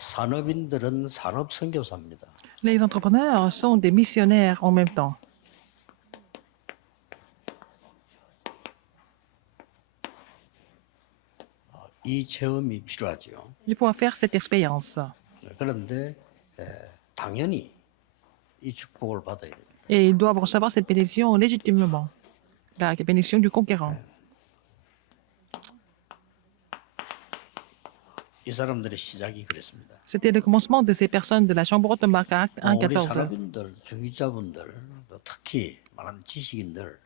산업인들은 산업 선교사입니다. Les entrepreneurs sont des missionnaires en même temps. 이 체험이 필요하죠. Il faut faire cette expérience. 그런데 당연히 이 축복을 받아야 됩니다. Et ils doivent recevoir cette bénédiction légitimement. La bénédiction du conquérant. 이 사람들의 시작이 그랬습니다. C'était le commencement de ces personnes de la chambre haute de Marc, acte 우리 1.14. 산업인들, 중위자분들, 또 특히 말하는 지식인들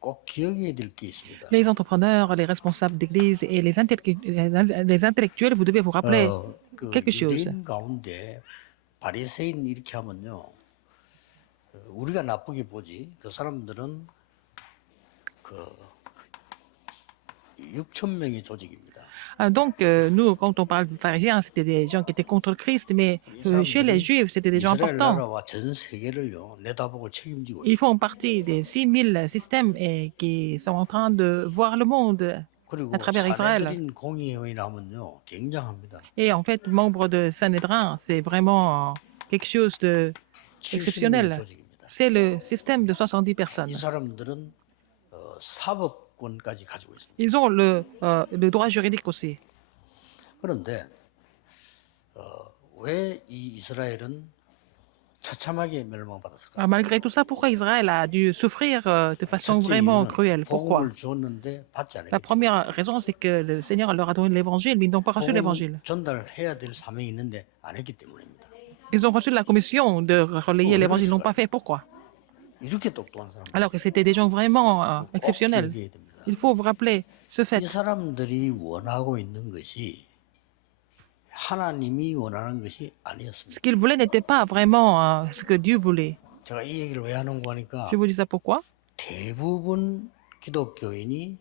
꼭 기억해야 될 게 있습니다. Les entrepreneurs, les responsables d'église et les intellectuels, vous devez vous rappeler 그 quelque chose. 유대인 가운데 바리새인 이렇게 하면요, 우리가 나쁘게 보지 그 사람들은 그 6천 명의 조직입니다. Donc, nous, quand on parle de pharisiens, c'était des gens qui étaient contre le Christ, mais chez les Juifs, c'était des gens 이스라엘 importants. 나라와 전 세계를요 내다보고 책임지고 Ils 있어요. font partie des 6000 systèmes et qui sont en train de voir le monde 그리고 à travers Israël. 사내들인 공의회의라면요 굉장합니다. Et en fait, membre de Sanhédrin, c'est vraiment quelque chose de 70명 exceptionnel. 조직입니다. C'est le système de 70 이 personnes. 사람들은 사법권까지 가지고 있습니다. Ils ont le droit juridique aussi. 그런데 왜 이 이스라엘은 처참하게 멸망받았을까? Malgré tout ça, pourquoi Israël a dû souffrir de façon 첫째 vraiment 이유는 cruelle? Pourquoi? 복음을 주었는데 받지 La 않았기 première raison, c'est que le Seigneur leur a donné l'évangile, mais ils n'ont pas reçu 복음 l'évangile. 전달해야 될 사명이 있는데 안 했기 때문입니다. Ils ont reçu la commission de relayer l'évangile, ils n'ont pas fait. Pourquoi? 이렇게 똑똑한 사람. Alors que c'était des gens vraiment exceptionnels. 기억해야 됩니다. Il faut vous rappeler ce fait. 이 사람들이 원하고 있는 것이 하나님이 원하는 것이 아니었습니다. Ce qu'ils voulaient n'était pas vraiment ce que Dieu voulait. 제가 이 얘기를 왜 하는 거 하니까 Je vous dis ça pourquoi? 대부분 기독교인이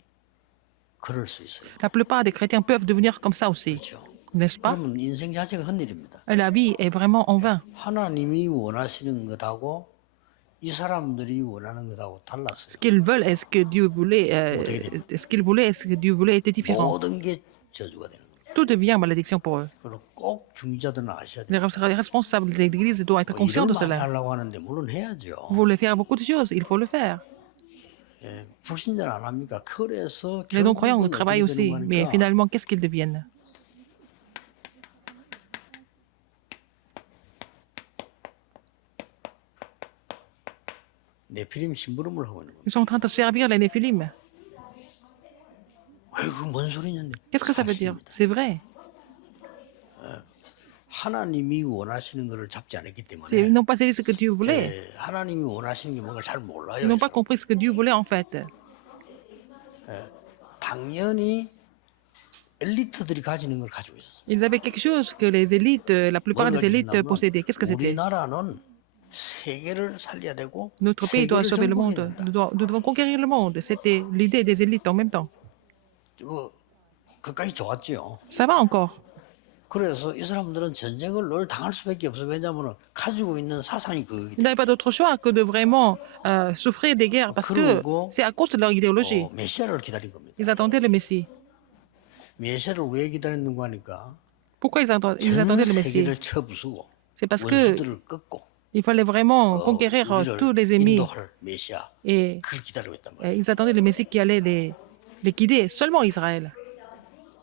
그럴 수 있어요. La plupart des chrétiens peuvent devenir comme ça aussi, 그렇죠. n'est-ce pas? 그러면 인생 자체가 헛일입니다. La vie est vraiment en vain. 하나님이 원하시는 것하고 이 사람들이 원하는 것하고 달랐어요. Ce qu'ils veulent et ce que Dieu voulait, ce qu'ils voulaient et ce que Dieu voulait était différent. 모든 게 저주가 되는 겁니다. Tout devient malédiction pour eux. 그리고 꼭 중자들은 아셔야 돼요. Les responsables de l'Église doivent être conscients 일을 de 많이 cela. 하려고 하는데 물론 해야죠. Vous voulez faire beaucoup de choses, il faut le faire. 예, 불신자는 안 합니까? 그래서 Les non-croyants 결국은 travaillent 어떻게 aussi, 되는 mais 거니까 finalement, qu'est-ce qu'ils deviennent? 네피림 심부름을 하고 있는 겁니다. Ils sont en train de servir les Néphilim. 왜 그 뭔 소리냐? Qu'est-ce que ça veut dire? C'est vrai. 하나님이 원하시는 것을 잡지 않았기 때문에 Ils n'ont pas saisi ce que Dieu voulait. 예, 하나님이 원하시는 게 뭔가 잘 몰라요. Ils n'ont pas compris ce que Dieu voulait en fait. 당연히 엘리트들이 가지는 걸 가지고 있었어요. Ils avaient quelque chose que les élites, la plupart des élites possédaient. Qu'est-ce que c'était? 우리나라는 세계를 살려야 되고 Notre pays doit 세계를 sauver le monde. 정복해야 된다. Nous devons conquérir le monde. C'était l'idée des élites en même temps. 그까지 좋았죠. Ça va encore. 그래서 이 사람들은 전쟁을 늘 당할 수밖에 없어요. 왜냐하면 가지고 있는 사상이 그거기 Ils n'avaient pas d'autre choix que de vraiment souffrir des guerres parce que c'est à cause de leur idéologie. 때문에 메시아를 기다린 겁니다. Ils attendaient le Messie. 메시아를 왜 기다렸는가 하니까 Pourquoi ils 전 attendaient le Messie? 세계를 쳐부수고 C'est parce que 원수들을 꺾고 il fallait vraiment conquérir tous les 우리를 ennemis. 인도할 메시아 Et 그걸 기다리고 있단 말이에요. ils attendaient le Messie qui allait les guider, seulement Israël,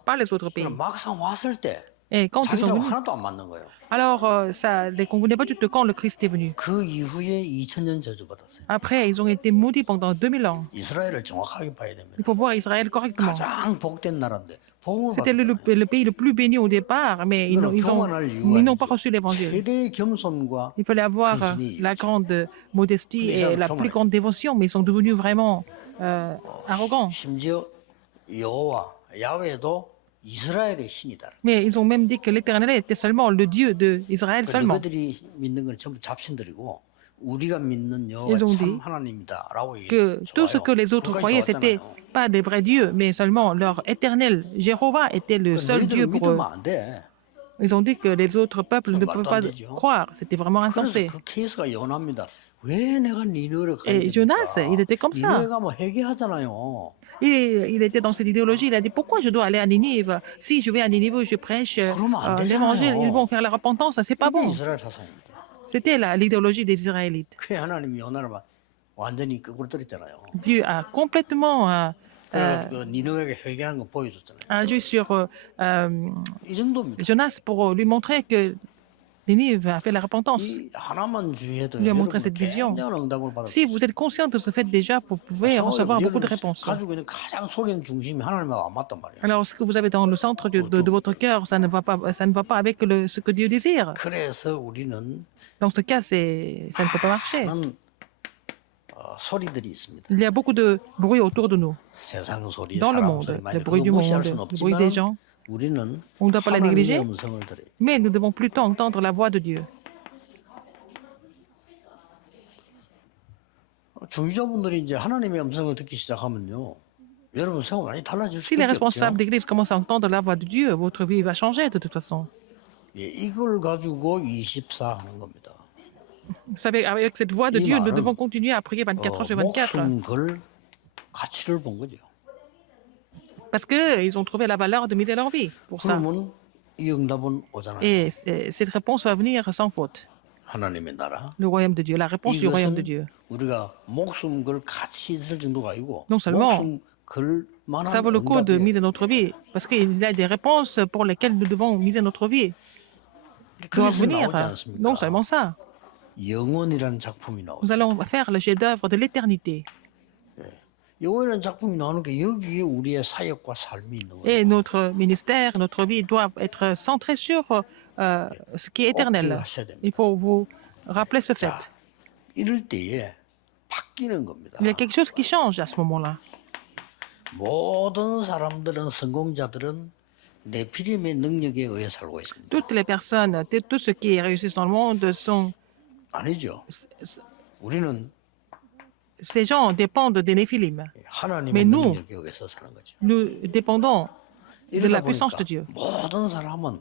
pas les autres pays. 그럼 막상 왔을 때 Et quand ils sont 자기들하고 venus, 하나도 안 맞는 거예요. alors ça ne les convenait pas du tout quand le Christ est venu. 그 이후에 2000년 저주받았어요. Après, ils ont été maudits pendant 2000 ans. 이스라엘을 정확하게 봐야 됩니다. Il faut voir Israël correctement. 가장 복된 나라인데 복음을 C'était le pays le plus béni au départ, mais ils n'ont pas reçu l'évangile. 최대의 겸손과 Il fallait avoir la grande modestie et la plus grande dévotion, mais ils sont devenus vraiment arrogants. 심지어 여호와 야훼도 이스라엘의 신이다. Mais ils ont même dit que l'Éternel était seulement le Dieu d'Israël seulement. 너희들이 믿는 건 전부 잡신들이고 우리가 믿는 여호와 Ils ont 참 dit 하나님이다라고 Que tout ce que les autres croyaient, c'était pas des vrais dieux, mais seulement leur éternel Jéhovah était le seul Dieu pour eux. 믿으면 안 돼. Ils ont dit que les autres peuples ne peuvent pas croire. C'était vraiment 그래서 insensé. 그 케이스가 연합니다. 왜 내가 니누에 Et Jonas, il était comme ça. 니누에 가면 회개하잖아요. Et il était dans cette idéologie. Il a dit pourquoi je dois aller à Ninive? Si je vais à Ninive, je prêche 그러면 안 l'évangile, ils 되잖아요. vont faire la repentance. C'est pas 이게 bon. 이스라엘 사상입니다. C'était l'idéologie des Israélites. 그래 하나님이 요나를 완전히 거꾸로 떨었잖아요. Dieu a complètement 그래가지고 그 니느웨가 회개한 거 보여줬잖아요. agi sur 이 정도입니다. Jonas pour lui montrer que Ninive a fait la repentance. 이 하나만 주의해도 Lui a montré 여러분 cette vision. 굉장한 응답을 받을 수 Si 있어요. vous êtes conscient de ce fait déjà, vous pouvez recevoir beaucoup de réponses. 가지고 있는 가장 속에 있는 중심이 하나님하고 안 맞단 말이에요. Alors, ce que vous avez dans le centre de votre cœur, ça ne va pas avec ce que Dieu désire. 그래서 우리는 Dans ce cas, ça ne peut pas marcher. 많은 소리들이 있습니다. Il y a beaucoup de bruit autour de nous, 세상 소리, dans le 사람 monde, 소리 le 많이 bruit du 그거 monde, 무시할 수는 le bruit des 없지만 gens. 우리는 On ne doit pas la 하나님의 négliger, 음성을 들어요. mais nous devons plutôt entendre la voix de Dieu. 중위자분들이 이제 하나님의 음성을 듣기 시작하면요, 여러분 생각 많이 달라질 Si les 수밖에 responsables 없죠. d'église commencent à entendre la voix de Dieu, votre vie va changer de toute façon. 예, 이걸 가지고 24 하는 겁니다. Vous savez, avec cette voix de 이 Dieu, nous 말은, devons continuer à prier 24 heures sur 24. 목숨 걸 가치를 본 거죠. Parce qu'ils ont trouvé la valeur de miser leur vie pour ça. 그러면 이 응답은 오잖아요. Et cette réponse va venir sans faute. 하나님의 나라. Le royaume de Dieu, la réponse du royaume de 이것은 Dieu. 우리가 목숨 걸 가치 있을 정도가 아니고 Non seulement 목숨 걸 만한 Ça vaut le coup de 응답이에요. miser notre vie, parce qu'il y a des réponses pour lesquelles nous devons miser notre vie. Doivent 그것은 venir. 나오지 않습니까? Non seulement ça, 영원이라는 작품이 나오죠. nous allons faire le chef-d'œuvre de l'éternité. 영원이라는 작품이 나오는 게 여기에 우리의 사역과 삶이 있는 거예요. Et notre ministère, notre vie doivent être centrés sur ce qui est éternel. 기억하셔야 됩니다. Il faut vous rappeler ce fait. 자, 이럴 때에 바뀌는 겁니다. Il y a quelque chose qui change à ce moment-là. 모든 사람들은 성공자들은 네피림의 능력에 의해 살고 있습니다. Toutes les personnes, tous ceux qui réussissent dans le monde sont... 아니죠. 우리는 Ces gens dépendent des Néphilim. 하나님의 Mais nous, 능력에 의해서 사는 거죠. nous dépendons de 이러다 la puissance 보니까 de Dieu. 모든 사람은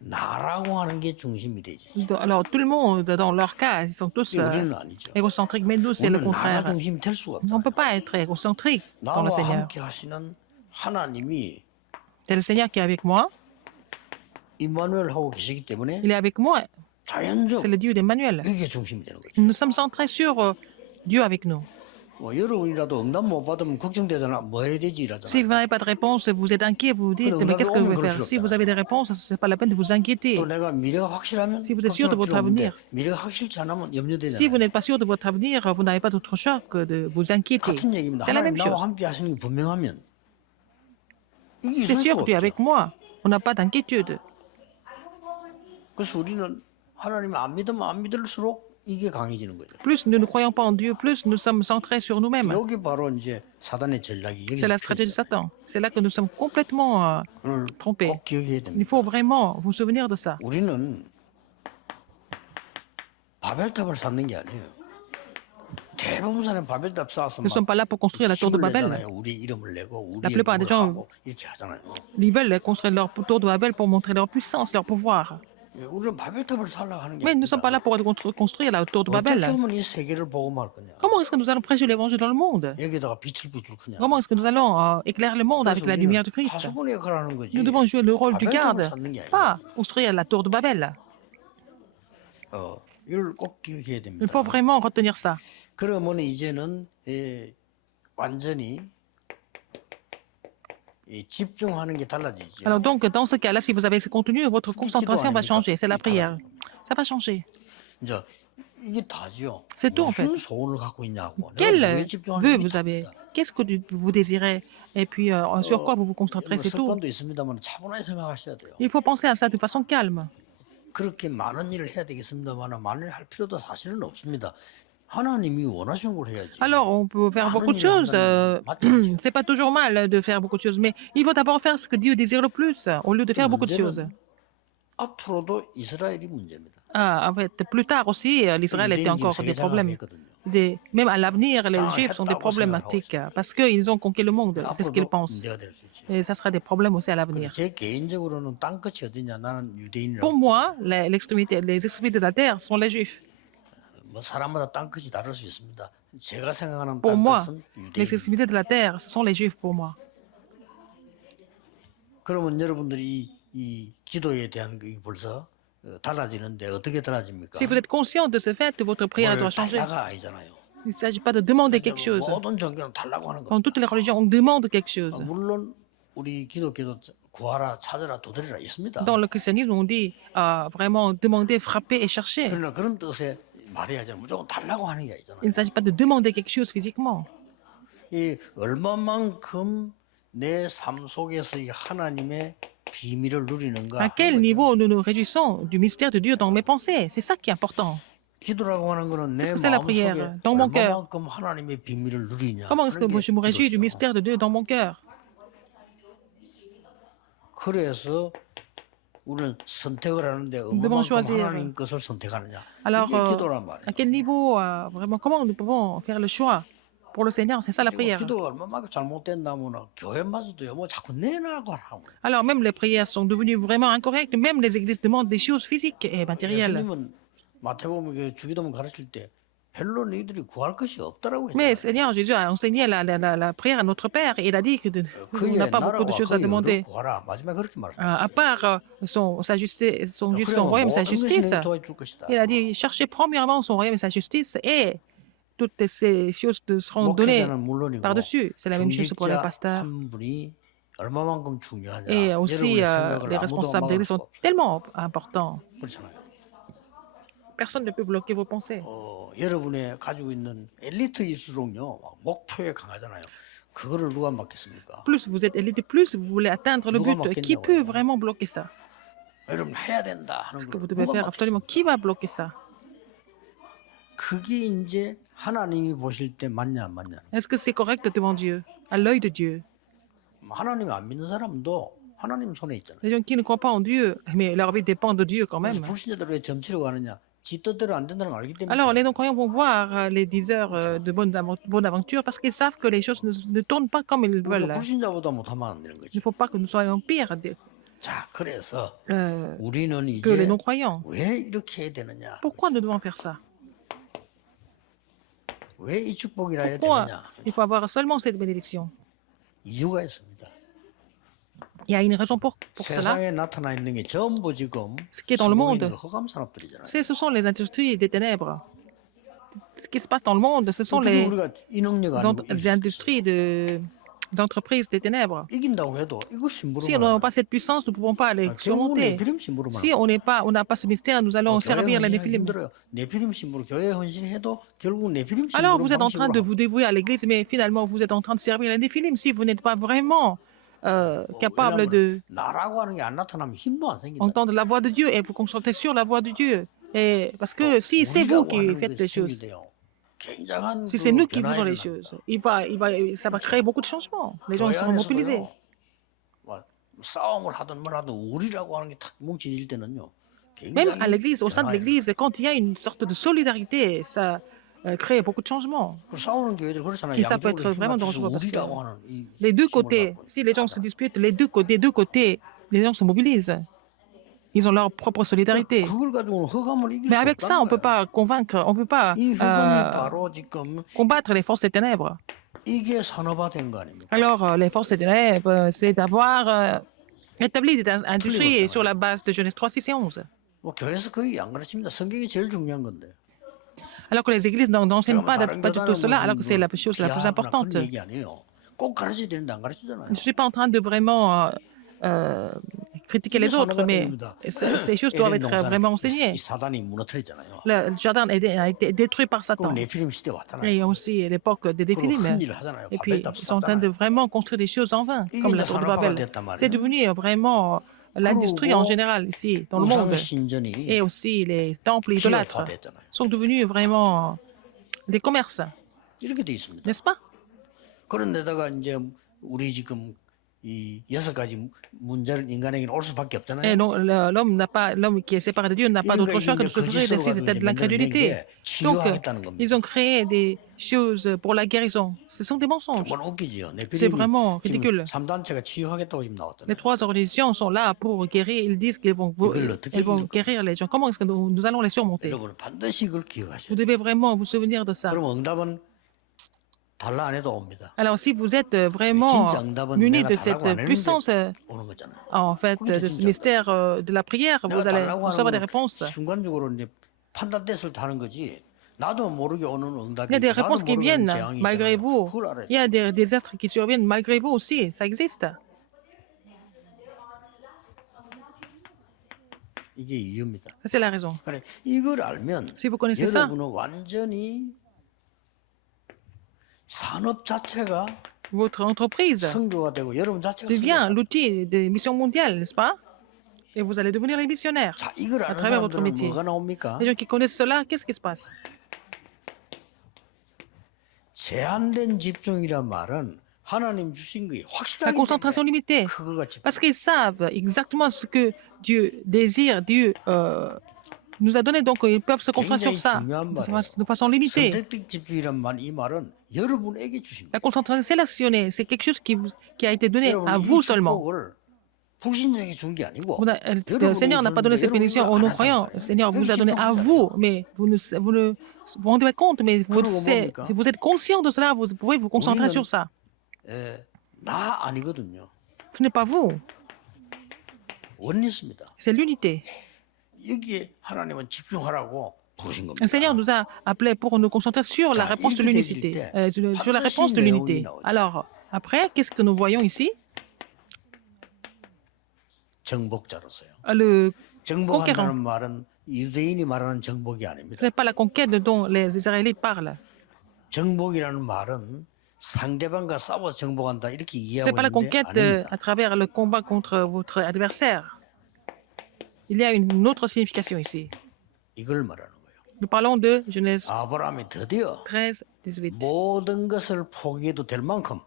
나라고 하는 게 중심이 되지. Alors, tout le monde, dans leur cas, ils sont tous 우리는 아니죠. égocentriques, mais nous, c'est le 우리는 나라 contraire. 중심이 될 수가 On ne 없다. peut pas être égocentrique dans le 나와 Seigneur. 함께 하시는 하나님이 C'est le Seigneur qui est avec moi. 임마누엘 하고 계시기 때문에 Il est avec moi. 자연적 C'est le Dieu d'Emmanuel. 이게 중심이 되는 거죠. Nous sommes centrés sur Dieu avec nous. 뭐 여러분이라도 응답 못 받으면 걱정되잖아. 뭐 해야 되지 이러잖아. Si vous n'avez pas de réponse, vous êtes inquiet, vous vous dites, mais qu'est-ce que je vais faire? Si vous avez des réponses, ce n'est pas la peine de vous inquiéter. 또 내가 미래가 확실하면 Si vous êtes sûr de 걱정할 votre 필요 없는데 avenir. 미래가 확실치 않으면 Si 염려되잖아요. vous n'êtes pas sûr de votre avenir, vous n'avez pas d'autre choix que de vous inquiéter. 같은 얘기입니다. C'est la 하나님 même chose. 나와 함께 하시는 게 분명하면 이게 C'est 있을 sûr 수가 que Dieu est 없죠. avec moi. On n'a pas d'inquiétude. 그래서 우리는 하나님을 안 믿으면 안 믿을수록 이게 강해지는 거죠. Plus nous ne croyons pas en Dieu, plus nous sommes centrés sur nous-mêmes. 여기 바로 이제 사단의 전략이 C'est 여기서 la stratégie de Satan. C'est là que nous sommes complètement 오늘 trompés. 꼭 기억해야 Il 됩니다. faut vraiment vous souvenir de ça. 우리는 바벨탑을 쌓는 게 아니에요. 대부분 사람 바벨탑 쌓아서 Nous ne sommes pas là pour construire la tour de 힘을 Babel. 내잖아요. 우리 이름을 내고 우리 La plupart des 이름을 gens- 하고 이렇게 하잖아요. Ils veulent construire leur tour de Babel pour montrer leur puissance, leur pouvoir. 예, 우리는 바벨탑을 쌓으려고 하는 게 Mais nous ne sommes pas là pour construire la tour de Babel. 어떻게 하면 이 세계를 보고 말 거냐. Comment est-ce que nous allons prêcher l'évangile dans le monde? 여기다가 빛을 비출 거냐. Comment est-ce que nous allons éclairer le monde avec la lumière de Christ? 파수꾼의 역할을 하는 거지. Nous devons jouer le rôle du 바벨탑을 garde, 쌓는 게 아니에요. pas construire la tour de Babel. 이걸 꼭 기억해야 됩니다. Il faut vraiment retenir ça. 그러면 이제는 완전히 집중하는 게 달라지죠. Alors donc, dans ce cas-là, si vous avez ce contenu, votre concentration va changer. C'est la prière. Ça va changer. 이제 이게 다죠. C'est tout, en fait. 무슨 소원을 갖고 있냐고. Quel 내가 뭐에 vœu 집중하는지 vous avez? Qu'est-ce que vous désirez? Et puis, sur quoi vous vous concentrez, c'est tout. 습관도 있습니다만 차분하게 생각하셔야 돼요. Il faut penser à ça de façon calme. 그렇게 많은 일을 해야 되겠습니다만 많은 일을 할 필요도 사실은 없습니다. 하나님이 원하시는 걸 해야지. Alors, on peut faire beaucoup de choses. C'est pas toujours mal de faire beaucoup de choses, mais il faut d'abord faire ce que Dieu désire le plus, au lieu de faire beaucoup de choses. 앞으로도 이스라엘이 문제입니다. En fait, plus tard aussi, l'Israël était 유대인이 지금 encore des 세계장을 problèmes. 했거든요. Même à l'avenir, les 자, Juifs sont des 했다고 problématiques parce qu'ils ont conquis le monde. C'est ce qu'ils 앞으로도 pensent. 문제가 될 수 있지. Et ça sera des problèmes aussi à l'avenir. 제 개인적으로는 땅 끝이 어디냐? 나는 유대인이라고. Pour moi, les extrémités de la terre sont les Juifs. 뭐 사람마다 땅 끝이 다를 수 있습니다. 제가 생각하는 Pour 딴 moi, 뜻은 유대인. l'exclusivité de la terre, ce sont les Juifs pour moi. 그러면 여러분들이 이 기도에 대한 게 벌써 달라지는데 어떻게 달라집니까? Si vous êtes conscient de ce fait, votre prière 뭘 doit changer. 달라가 아니잖아요. Il ne s'agit pas de demander quelque chose. 모든 종교는 달라고 하는 Dans 겁니다. toutes les religions, on demande quelque chose. 물론 우리 기독교도 구하라, 찾으라, 두드리라 있습니다. Dans le christianisme, on dit vraiment demander, frapper et chercher. 그러나 그런 뜻의 말해야지 무조건 달라고 하는 게 아니잖아요. Il ne s'agit pas de demander quelque chose physiquement. 이 얼마만큼 내 삶 속에서 이 하나님의 비밀을 누리는가. À quel niveau nous nous réjouissons du mystère de Dieu dans mes pensées? C'est ça qui est important. 기도라고 하는 거는 내 Qu'est-ce que c'est la 마음 prière? 속에 Dans mon cœur. 얼마만큼 하나님의 비밀을 누리냐. Comment est-ce que 하는 게 je me réjouis du 기도죠. mystère de Dieu dans mon cœur? 그래서 우리는 선택을 하는데 devons 얼마만큼 choisir. 하나님 것을 선택하느냐. Alors, 이게 기도란 말이에요. à quel niveau, vraiment, comment nous pouvons faire le choix pour le Seigneur? C'est ça la prière. 기도가 얼마만큼 잘못됐나면 교회마저도요. 뭐 자꾸 내놔고 하고. Alors, même les prières sont devenues vraiment incorrectes. Même les églises demandent des choses physiques et matérielles. 예수님은 마태복음 주기도문 가르칠 때 별로 너희들이 구할 것이 없다라고 Mais 했잖아요. Seigneur Jésus a enseigné la prière à notre Père et il a dit que on 그의 n'a pas beaucoup de 나라와 choses à 그의 의를 demander. 구하라. 마지막에 그렇게 말했어요. À part sa justice, son 그러면 royaume et sa 모든 것이 justice, 내가 도와줄 것이다. il a dit cherchez premièrement son royaume et sa justice et toutes ces choses te seront données 목회자는 물론이고 par-dessus. C'est la même chose pour les 중직자 pasteurs. 한 분이 얼마만큼 중요하냐. Et aussi, 여러분의 생각을 les 아무도 responsables 막을 d'église 수가 sont tellement importants. 그렇잖아요. Personne ne peut bloquer vos pensées. 여러분의 가지고 있는 엘리트일수록요 막 목표에 강하잖아요. 그거를 누가 막겠습니까? Plus vous êtes élite, plus vous voulez atteindre le 누가 but. Qui 막겠냐고요. peut vraiment bloquer ça? 여러분 해야 된다 하는 Ce que 걸 vous devez 누가 faire 막겠습니까? absolument. Qui va bloquer ça? 그게 이제 하나님이 보실 때 맞냐 안 맞냐. Est-ce que c'est correct devant Dieu, à l'œil de Dieu? 하나님 안 믿는 사람도 하나님 손에 있잖아요. Les gens qui ne croient pas en Dieu, mais leur vie dépend de Dieu quand 그래서 même. 불신자들 왜 점치려고 하느냐? 지 뜻대로 안 된다는 걸 알기 때문에. Alors, les non-croyants vont voir les diseurs de bonne aventure parce qu'ils savent que les choses ne tournent pas comme ils 우리가 veulent. 불신자보다 못하면 안 되는 Il 거지. ne faut pas que nous soyons pires 자, 그래서 que 우리는 les 이제 non-croyants. 왜 이렇게 해야 되느냐? Pourquoi nous devons faire ça? 왜 이 축복이라 해야 Pourquoi 되느냐? il faut avoir seulement cette bénédiction? 이유가 있습니다. Il y a une raison pour cela. 세상에 나타나 있는 게 전부 지금 Ce qui est dans le monde, 허감 산업들이잖아요. ce sont les industries des ténèbres. Ce qui se passe dans le monde, ce sont 어떻게 les 우리가 이 능력 안 하고 industries d'entreprises des ténèbres. 이긴다고 해도 이거 심부름. Si nous n'avons pas cette puissance, nous ne pouvons pas les 결국 surmonter. 네피림 심부름. Si on n'a pas ce mystère, nous allons servir les néphilim. 힘들어요. 네피림 심부름 교회 헌신해도 결국 네피림 심부름. Alors vous êtes en train de 방식으로 vous dévouer à l'église, mais finalement vous êtes en train de servir les néphilim. Si vous n'êtes pas vraiment capable de 나라고 하는 게 안 나타나면 힘도 안 생긴다. entendre la voix de Dieu et vous concentrer sur la voix de Dieu. Et parce que si c'est vous qui faites les choses, 굉장한 si c'est nous qui 변화가 faisons les 일어납니다. choses, ça va créer beaucoup de changements. Les gens 교회 seront mobilisés. 안에서도요, 뭐 싸움을 하든 뭘 하든 우리라고 하는 게 탁 뭉쳐질 때는요. Même à 굉장히 l'église, au sein de 변화가 l'église, quand il y a une sorte de solidarité, ça crée beaucoup de changements. 일어나요. 싸우는 교회들 그렇잖아요. Et ça peut être 양쪽으로 vraiment 힘 합쳐서 dangereux parce que 우리라고 하는 이 les deux 힘을 côtés, 갖고 si les gens se disputent, des deux côtés, les gens se mobilisent. Ils ont leur propre solidarité. 그걸 가지고는 허감을 이길 Mais 수 avec ça, on 없다는 ne peut 거예요. pas convaincre, on ne peut pas 이 허감이 바로 지금 combattre les forces des ténèbres. 이게 산업화된 거 아닙니까? Alors, les forces des ténèbres, c'est d'avoir établi des industries sur la base de Genèse 3, 6 et 11. 뭐 교회에서 거의 안 가르칩니다. 성경이 제일 중요한 건데. Alors que les églises n'enseignent pas, 다른 pas du tout 교단은 cela, alors que c'est 무슨 la chose la plus 비하하거나 importante. 그런 얘기 아니에요. 꼭 가르쳐야 되는데 안 가르치잖아요. Je ne suis pas en train de vraiment critiquer les autres, mais ces choses doivent être vraiment enseignées. 이 사단이 무너뜨렸잖아요. Le jardin a été détruit par Satan. 그럼 네피림 시대 왔잖아요. Et aussi l'époque des 그리고 Néphilim. 큰 일을 하잖아요. Et puis, 바벨탑 ils sont en train de 쌓잖아요. vraiment construire des choses en vain, 이게 comme 이제 la tour de 산업화가 Babel. 됐단 C'est 말이에요. devenu vraiment l'industrie en général ici, dans le monde. 우상 신전이 Et aussi les temples idolâtres 기업화됐잖아요. sont devenus vraiment des commerces, 이렇게 돼 있습니다. n'est-ce pas? 그런 데다가 이제 우리 지금 이 6가지 문제를 인간에게는 올 수밖에 Et 없잖아요. non, l'homme qui est séparé de Dieu n'a pas 이런 d'autre 거 choix que de 이제 souffrir des six états de l'incrédulité. Donc, 치유하겠다는 겁니다. ils ont créé des choses pour la guérison. Ce sont des mensonges. 정말 웃기지요. C'est 네피림이 vraiment 지금 ridicule. 3단체가 치유하겠다고 지금 Les 나왔잖아요. trois organisations sont là pour guérir. Ils disent qu'ils vont guérir les gens. Comment est-ce que nous allons les surmonter? 여러분 반드시 그걸 기억하셔야 Vous 돼요. devez vraiment vous souvenir de ça. 그럼 응답은 달라 안 해도 옵니다. Alors, si vous êtes vraiment 진짜 응답은 muni 내가 de 달라고 cette 안 했는데 puissance, 오는 거잖아요. en fait, 그게 de ce 진짜 mystère de la prière, 내가 vous allez 달라고 recevoir des 하는 건 réponses. 순간적으로 이제 판단 떼을 하는 거지. 나도 모르게 오는 응답이 Il y a des 있고 나도 réponses qui 모르는 viennent 재앙이 malgré 있잖아요. vous. 그걸 알아야 Il y a des désastres qui surviennent malgré vous aussi. Ça existe. 이게 이유입니다. Ça, c'est la raison. 그래 이걸 알면 Si vous connaissez ça, 여러분은 완전히 산업 자체가 votre entreprise 성교가 되고 여러분 자체가 devient 성교가 l'outil des missions mondiales, n'est-ce pas? Et vous allez devenir les missionnaires 자 이걸 à 아는 travers votre 사람들은 métier. 뭐가 나옵니까? Les gens qui connaissent cela, qu'est-ce qui se passe? 제한된 집중이란 말은 하나님 주신 게 La 확실하기 concentration 때문에 limitée. 그걸 같이 Parce qu'ils savent exactement ce que Dieu désire, Dieu nous a donné, donc ils peuvent se concentrer sur ça de façon limitée. 선택적 집중이란 말 이 말은 여러분에게 주신 La 거예요. concentration sélectionnée, c'est quelque chose qui a été donné à 여러분 vous 이 seulement. 축복을 불신자에게 준 게 아니고 Le Seigneur n'a pas donné cette bénédiction aux non-croyants. Le Seigneur vous a donné à vous, mais vous ne vous rendez pas compte, mais si vous êtes conscient de cela, vous pouvez vous concentrer sur ça. 나 아니거든요. Ce n'est pas vous, 원리스입니다. c'est l'unité. 여기에 하나님은 집중하라고 부르신 겁니다. Le Seigneur nous a appelés pour nous concentrer sur la réponse de l'unicité, sur la réponse de l'unité. Alors, après, qu'est-ce que nous voyons ici? 정복자로서요. Le 정복한다는 말은 유대인이 말하는 정복이 Ce 아닙니다. n'est pas la conquête dont les Israélites parlent. 정복이라는 말은 상대방과 싸워 정복한다 이렇게 Ce n'est pas la 이해하고 있는데 conquête 아닙니다. à travers le combat contre votre adversaire. Il y a une autre signification ici. 이걸 말하는 거예요. Nous parlons de Genèse 아브라함이 드디어 13, 18. 모든 것을 포기해도 될 만큼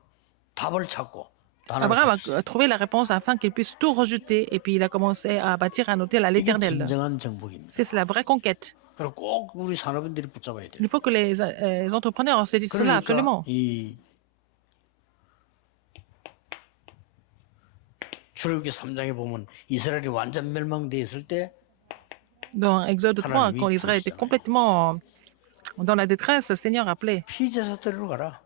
답을 찾고 단을 Abraham 쌓았어요. a trouvé la réponse afin qu'il puisse tout rejeter et puis il a commencé à bâtir un hôtel à 이게 l'Éternel. 진정한 정복입니다. C'est la vraie conquête. 그리고 꼭 우리 산업인들이 붙잡아야 돼요. Il faut que les entrepreneurs saisissent cela 그러니까 absolument. 이 출애굽기 3장에 보면 이스라엘이 완전 멸망되었을 때 Dans Exode 3, quand Israël était complètement dans la détresse, le Seigneur appelait 피제사들로 가라.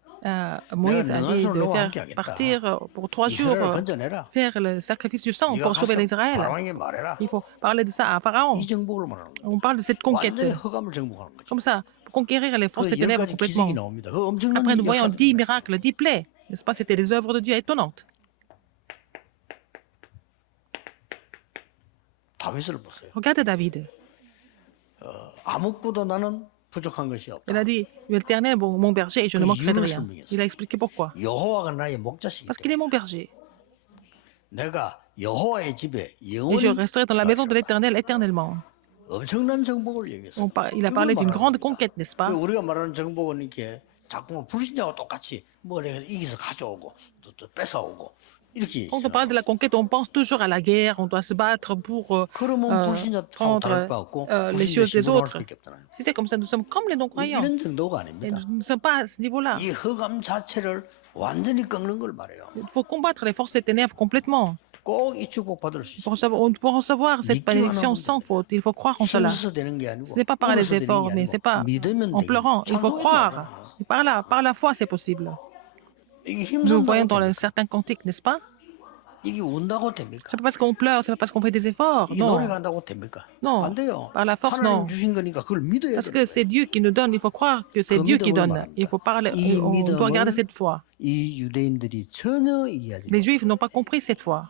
Moïse a dit de faire partir pour 3 jours, 이스라엘 건져내라. faire le sacrifice du sang 네가 pour sauver 가서 l'Israël. 바로에게 말해라. Il faut parler de ça à Pharaon. 이 정복을 말하는 거예요. On parle de cette conquête. 완전히 허감을 정복하는 거죠. Comme ça, pour conquérir les forces 그 des ténèbres 10가지 complètement. 기적이 나옵니다. 그 엄청난 Après, nous voyons 10 역사입니다. miracles, 10 plaies. N'est-ce pas? C'était des œuvres de Dieu étonnantes. 다윗을 보세요. Regardez David. 아무것도 나는 부족한 것이 없다. Il a dit, l'Éternel, mon berger, et je ne manquerai de rien. Il a expliqué pourquoi. 여호와가 나의 목자시기 Parce qu'il est 때문에 mon berger. 내가 여호와의 집에 Et je 영원히 resterai dans la maison de l'Éternel éternellement. 엄청난 정복을 얘기했어요. Il a parlé d'une grande conquête, n'est-ce pas? 우리가 말하는 정복은 이렇게 자꾸만 불신자와 똑같이 뭐 내가 이기서 가져오고 또 뺏어오고 이렇게 Quand on parle de la conquête, on pense toujours à la guerre, on doit se battre pour 그러면 불신자하고 prendre 다를 바 없고 les 불신자 choses des 신분할 autres. 수밖에 없잖아요. Si c'est comme ça, nous sommes comme les non-croyants. 이런 정도가 Et 아닙니다. nous ne sommes pas à ce niveau-là. 이 허감 자체를 완전히 꺾는 걸 말해요. Il faut combattre les forces des ténèbres complètement. 꼭 이 축복 받을 수 있어요. Pour recevoir cette bénédiction sans faute, il faut croire en cela. 힘써서 되는 게 아니고 Ce n'est pas par les 울어서 되는 efforts, 게 mais c'est pas 아니고 믿으면 en 되는 pleurant. Il faut 거예요. croire. Et par la foi, c'est possible. 이게 Nous 힘쓴다고 voyons dans 됩니까? certains cantiques, n'est-ce pas? 이게 운다고 됩니까? C'est pas parce qu'on pleure, c'est pas parce qu'on fait des efforts. 이게 노래 Non. 간다고 됩니까? Non. 안 돼요. Par la force, 하나님 non. 주신 거니까 그걸 믿어야 Parce 돼요. que c'est Dieu qui nous donne. Il faut croire que c'est Dieu qui donne. Il faut parler. On doit garder cette foi. 이 유대인들이 전혀 이해하지 Les Juifs n'ont pas compris cette foi.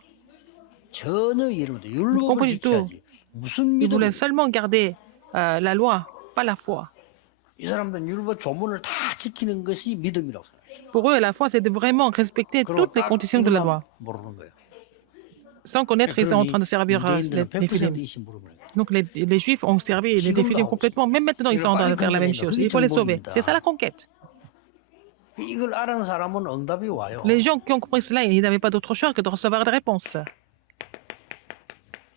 전혀 이해를 못해. 율법을 compris du 지켜야지. 무슨 Ils 믿음? voulaient seulement garder la loi, pas la foi. 이 사람들은 율법 조문을 다 지키는 것이 믿음이라고 생각해요. Pour eux, la foi, c'est de vraiment respecter toutes les conditions de la loi. 모르는 거예요. Sans connaître, ils sont en train de servir 유대인들은 les 100% Néphilim. 이 신부름을 해요. Donc les Juifs ont servi les Néphilim complètement. Même maintenant, ils sont en train de faire la même chose. Il faut les sauver. C'est ça la conquête. 이걸 아는 사람은 응답이 와요. Les gens qui ont compris cela, ils n'avaient pas d'autre choix que de recevoir des réponses.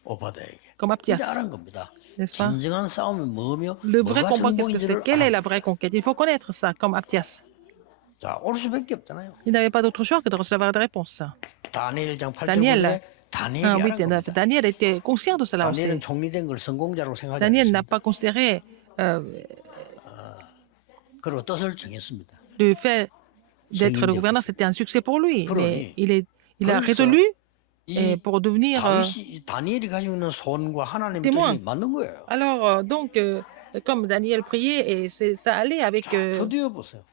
오바다에게. Comme 이제 Aptias, 알은 겁니다. n'est-ce pas? 진정한 싸움이 뭐며 Le vrai 뭐가 combat, qu'est-ce que c'est? 정복인지를 Quelle est 알아요. la vraie conquête? Il faut connaître ça, comme Aptias. 자, 올 수밖에 없잖아요. Ils n'avaient pas d'autre choix que de recevoir des réponses. 다니엘장 8절 Daniel, 보는데 다니엘이 1, 알은 8 et 9. 겁니다. Daniel était conscient de cela aussi. 다니엘은 총리된 걸 성공자로 생각하지 Daniel n'a 않습니다. pas considéré 그리고 뜻을 정했습니다. le fait d'être le gouverneur, c'était un succès pour lui. Mais il a résolu pour devenir 다니엘이 가지고 있는 소원과 하나님의 témoin. 뜻이 맞는 거예요. Alors, donc, comme Daniel priait, et ça allait 드디어 보세요.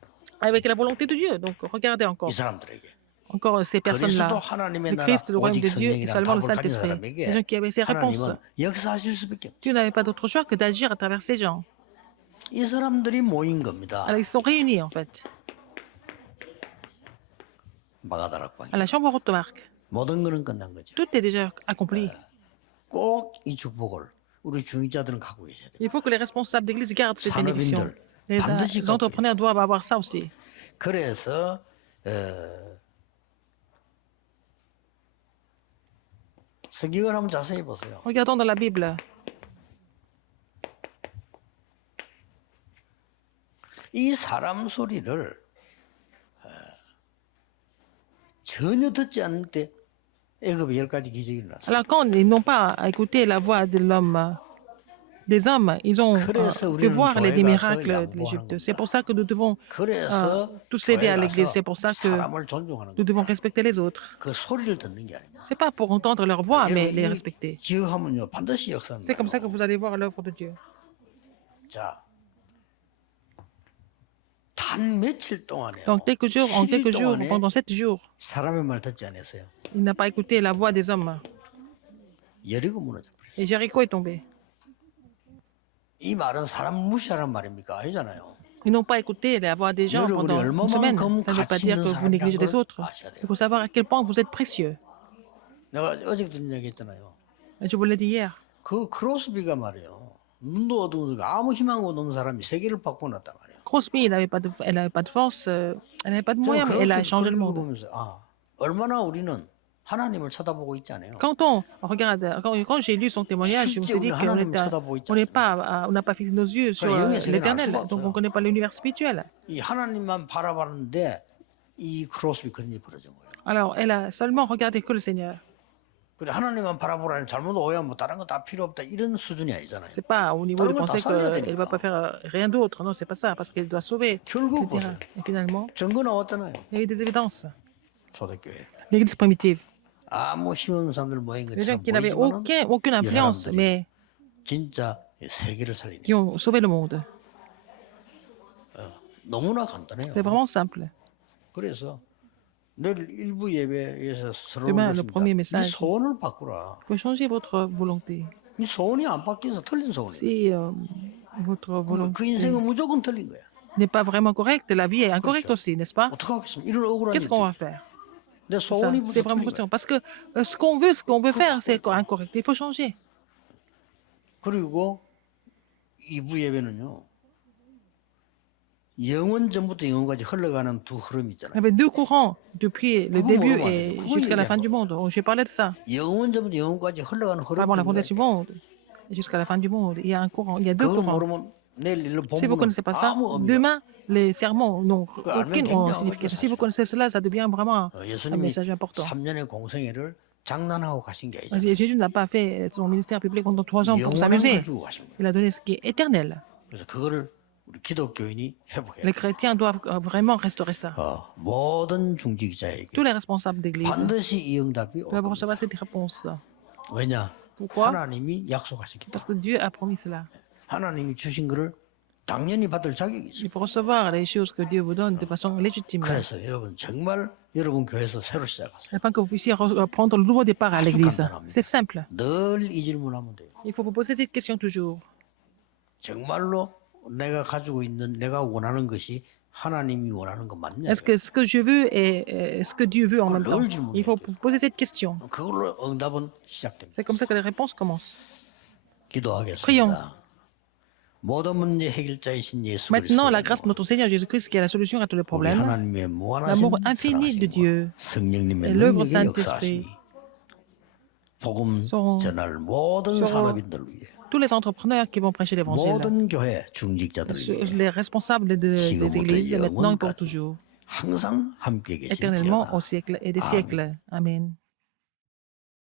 avec la volonté de Dieu. Donc, regardez 이 encore. 사람들에게 Encore ces personnes-là. 그리스도 하나님의 Le 나라 Christ, le royaume 오직 de Dieu, et 성령이란 seulement le 답을 가진 Saint-Esprit. 사람에게 Les gens qui avaient ces réponses. 하나님은 역사하실 수밖에 없죠. Dieu n'avait pas d'autre choix que d'agir à travers ces gens. 이 사람들이 모인 겁니다. Alors, ils sont réunis, en fait, 마가다락방에 à la chambre haute de Marc. 모든 거는 끝난 거죠. Tout est déjà accompli. 꼭 이 축복을 우리 중직자들은 갖고 계셔야 돼요. Il faut que les responsables d'église gardent cette bénédiction. 산업인들 Les 반드시 갖고 entrepreneurs doivent avoir ça aussi. 그래서 성경을 한번 자세히 보세요. Regardons dans la Bible. 이 사람 소리를 전혀 듣지 않을 때 애굽에 10가지 기적이 일어났어요. Alors, quand ils n'ont pas écouté la voix de l'homme, des hommes, ils ont pu voir les miracles de l'Égypte. C'est pour ça que nous devons 그래서 tous aider à 교회 l'église. 가서 C'est pour ça que 사람을 존중하는 nous 거예요. devons respecter les autres. 그 소리를 듣는 게 아니에요. C'est pas pour entendre leur voix, mais les respecter. 기억하면요 반드시 역사는 C'est comme ça que vous allez voir l'œuvre de Dieu. 자, 단 며칠 동안에요. Donc, en quelques jours, 동안에 pendant 7 jours, 사람의 말 듣지 않았어요. il n'a pas écouté la voix des hommes. 여리고 무너져 버렸어요. Et Jéricho est tombé. 이 말은 사람 무시하라는 말입니까? 아니잖아요. Ils n'ont pas écouté la voix des gens pendant une semaine. Ça ne veut pas dire que vous négligez les autres. Il faut savoir à quel point vous êtes précieux. 내가 어제 든 얘기 했잖아요. Et je vous l'ai dit hier. 그 크로스비가 말이에요. 눈도 어두우니까 아무 희망 없는 사람이 세계를 바꿔놨단 말이에요. Crosby, elle n'avait pas de force, elle n'avait pas de 저는 moyens, mais elle a 그렇게 changé le 그걸 monde. 보면서 얼마나 우리는 하나님을 쳐다보고 있지 않아요. Quand on regarde, quand j'ai lu son témoignage, je me suis dit on n'a pas fixé nos yeux sur l'éternel, donc on ne connaît pas l'univers spirituel. 이 하나님만 바라봤는데 이 크로스비 그런 일이 벌어진 거예요. Alors, elle a seulement regardé que le Seigneur. 그래 하나님만 바라보라니 잘못 오해하면 뭐 다른 거 다 필요 없다 이런 수준이 아니잖아요. C'est pas au niveau de penser qu'elle ne va pas faire rien d'autre. Non, c'est pas ça, parce qu'elle doit sauver 결국 le terrain. Et finalement, 증거 나왔잖아요. il y a eu des évidences. 초대교회 L'église primitive. 아무 힘 없는 사람들 모인 Les gens 것처럼 qui n'avaient 보이지만은 aucune influence, mais 진짜 세계를 살리는 qui ont sauvé le monde. 너무나 간단해요. C'est vraiment simple. 그래서 내일 일부 예배에서 서로 Demain, le premier 이 message. 소원을 바꾸라. Il faut changer votre volonté. 이 소원이 안 바뀌어서 틀린 소원이에요. Si votre 그 volonté 인생은 무조건 틀린 거야. n'est pas vraiment correcte, la vie est incorrecte aussi, n'est-ce pas? 어떻게 하겠습니까? 이런 억울한 Qu'est-ce qu'on 일. va faire? 내 Ça, 소원이 c'est 무조건 vraiment 틀린 거야. frustrant. Parce que ce qu'on veut faire, c'est incorrect. Il faut changer. 그리고 2부 예배는요. 영원 전부터 영원까지 흘러가는 두 흐름이 Il y 있잖아요. avait deux courants depuis le Comment début on et va- jusqu'à la comment fin du monde. Oh, j'ai parlé de ça. 영원 전부터 영원까지 흘러가는 흐름. Avant la fondation du monde et jusqu'à la fin du monde. Il y a un courant, il y a deux 그걸 courants. 모르면 내일 일로 Si vous ne 보면 connaissez pas ça, 아무 의미가 demain, les serments n'ont aucune 굉장히 signification. Si vous connaissez cela, ça devient vraiment un 예수님이 message important. 3년의 공생애를 장난하고 가신 게 아니잖아요. Jésus n'a pas fait son ministère public pendant 3 ans pour 영원한 s'amuser. 걸 주고 가신 거예요. Il a donné ce qui est éternel. 그래서 그거를 우리 기독교인이 회복해야 Les 돼요. chrétiens doivent vraiment restaurer ça. 모든 중직자에게 Tous les responsables d'église 반드시 이 응답이 올 doivent 겁니다. recevoir cette réponse. 왜냐? Pourquoi? 하나님이 약속하셨기 Parce 때문에 que Dieu a promis cela. 하나님이 주신 거를 당연히 받을 자격이 있어요. Il faut recevoir les choses que Dieu vous donne de façon légitime. 그래서 여러분 정말 여러분 교회에서 새로 시작하세요. Afin que vous puissiez prendre le nouveau départ à l'église. C'est simple. 늘 이 질문하면 돼요. Il faut vous poser cette question toujours. 정말로 내가 가지고 있는 내가 원하는 것이 하나님이 원하는 거 맞냐? Est-ce que ce que je veux est ce que Dieu veut en même temps? Il faut vous poser cette question. 그걸로 응답은 시작됩니다. C'est comme ça que les réponses commencent. 기도하겠습니다. 모든 문제 해결자이신 예수 Maintenant, la 그리스도의 grâce de notre Seigneur Jésus-Christ qui est la solution à tous les 우리 problèmes, 하나님의 무한하신 l'amour infini de Dieu 사랑하심과 성령님의 et l'œuvre 능력의 Saint-Esprit 역사하심이 복음 sont- 전할 모든 sont- 산업인들 위해 tous les entrepreneurs qui vont prêcher l'évangile, 모든 교회 중직자들 위해 les responsables des églises, maintenant et pour 영원까지 toujours, 항상 함께 계신 éternellement 지어다. au siècle et des Amen. siècles. Amen.